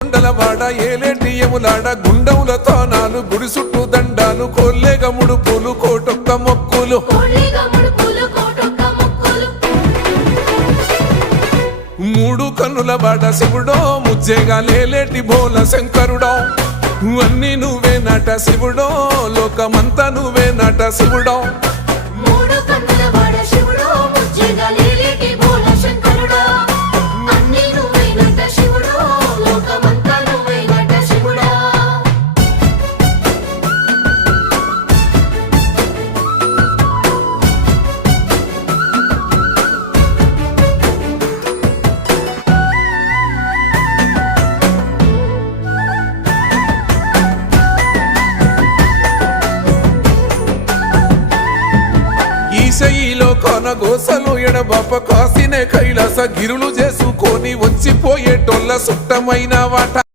కొండలవాడ ఏలేటి యములాడ గుండముల తానాలు గుడి చుట్టూ దండాలు కోల్లేగ ముడుపులు కోటొక్క మొక్కులు మూడు కన్నుల వాడ శివుడో ముజ్జేగా లేలేటి బోల శంకరుడో అన్ని నువ్వే నట శివుడో లోకమంతా నువ్వే నట శివుడో ఈశయిలో కొనగోసలు ఎడబాప కాసినే కైలాస గిరులు చేసుకొని వచ్చిపోయేటోళ్ళ సుట్టమైన వాట